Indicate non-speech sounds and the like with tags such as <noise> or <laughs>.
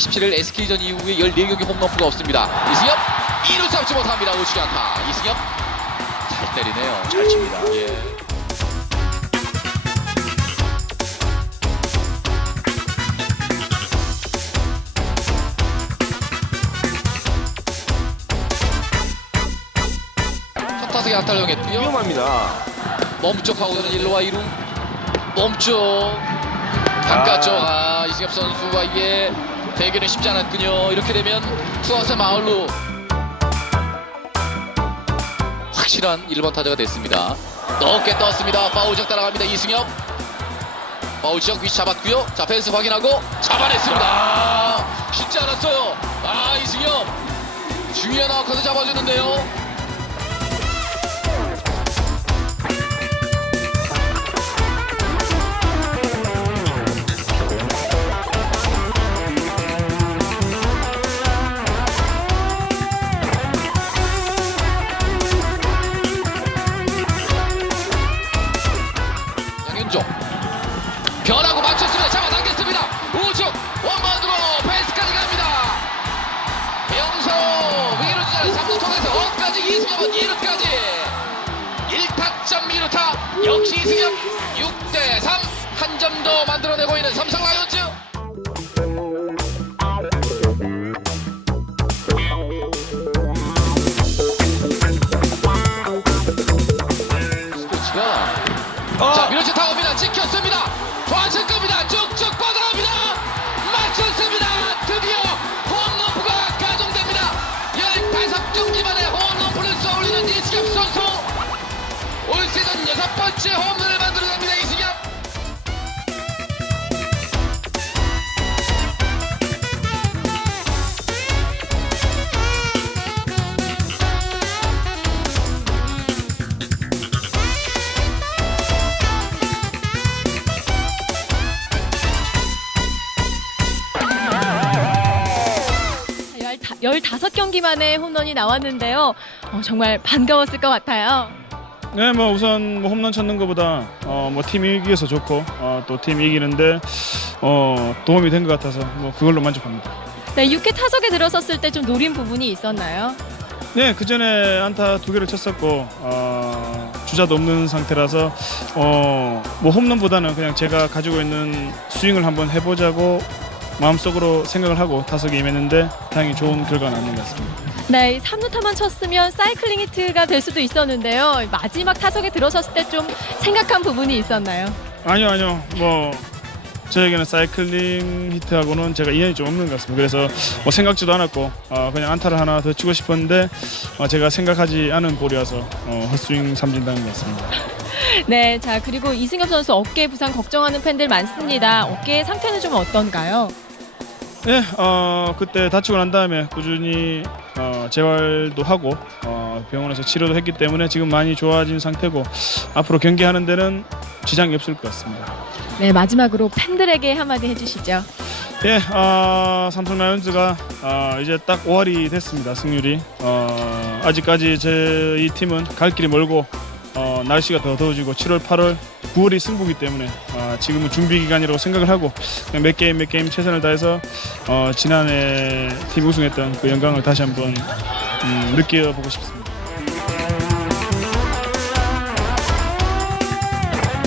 27일 SK전 이후에 14경기 홈런프가 없습니다. 이승엽 2루 잡지 못합니다. 우측 안타. 이승엽 잘 때리네요. 잘 칩니다. 예. 첫 타석에 안타를 당했고요. 위험합니다. 멈춰 파고드는 1루와 2루 멈춰 바깥쪽 아 이승엽 선수와의 대결은 쉽지 않았군요. 이렇게 되면 투아웃의 마을로 확실한 1번 타자가 됐습니다. 넓게 떴습니다. 파울 지역 따라갑니다. 이승엽. 파울 지역 위치 잡았고요. 자 펜스 확인하고 잡아냈습니다. 아, 쉽지 않았어요. 아 이승엽. 중요한 아웃카드 잡아주는데요 양현종 변하고 맞췄습니다. 잡아당겼습니다. 우측 원바운드로 패스까지 갑니다. 배영서 위로 주자 3루 통해서 원까지 이승엽은 2루까지. 1타점 2루타. 역시 이승엽 6대3 한 점 더 만 자 밀어치 타고입니다. 찍혔습니다. 좌측 갑니다. 쭉쭉 뻗어갑니다. 맞췄습니다. 드디어 홈런프가 가동됩니다. 15경기 만에 홈런프를 쏘올리는 이승엽 선수. 올 시즌 여섯 번째 홈 15경기 만에 홈런이 나왔는데요. 어, 정말 반가웠을 것 같아요. 네, 뭐 우선 뭐 홈런 찾는 것보다 어, 뭐팀 이기기에서 좋고 어, 또팀 이기는데 어, 도움이 된 것 같아서 뭐 그걸로 만족합니다. 네, 6회 타석에 들어섰을 때 좀 노린 부분이 있었나요? 네, 그 전에 안타 두 개를 쳤었고 어, 주자도 없는 상태라서 어, 뭐 홈런보다는 그냥 제가 가지고 있는 스윙을 한번 해보자고 마음속으로 생각을 하고 타석에 임했는데 다행히 좋은 결과가 나온 것 같습니다. 네, 3루타만 쳤으면 사이클링 히트가 될 수도 있었는데요. 마지막 타석에 들어섰을 때 좀 생각한 부분이 있었나요? 아니요, 아니요. 뭐 저에게는 사이클링 히트하고는 제가 인연이 좀 없는 것 같습니다. 그래서 뭐 생각지도 않았고 어, 그냥 안타를 하나 더 치고 싶었는데 어, 제가 생각하지 않은 볼이어서 어, 헛스윙 삼진 당한 것 같습니다. <laughs> 네, 자 그리고 이승엽 선수 어깨 부상 걱정하는 팬들 많습니다. 어깨 상태는 좀 어떤가요? 네, 어, 그때 다치고 난 다음에 꾸준히 어, 재활도 하고 어, 병원에서 치료도 했기 때문에 지금 많이 좋아진 상태고 앞으로 경기하는 데는 지장이 없을 것 같습니다. 네, 마지막으로 팬들에게 한마디 해주시죠. 예, 어, 삼성 라이온즈가 어, 이제 딱 5할이 됐습니다. 승률이 어, 아직까지 저희 팀은 갈 길이 멀고 어, 날씨가 더 더워지고 7월, 8월, 9월이 승부기 때문에 어, 지금은 준비 기간이라고 생각을 하고 그냥 몇 게임 몇 게임 최선을 다해서 어, 지난해 팀 우승했던 그 영광을 다시 한번 음, 느껴보고 싶습니다.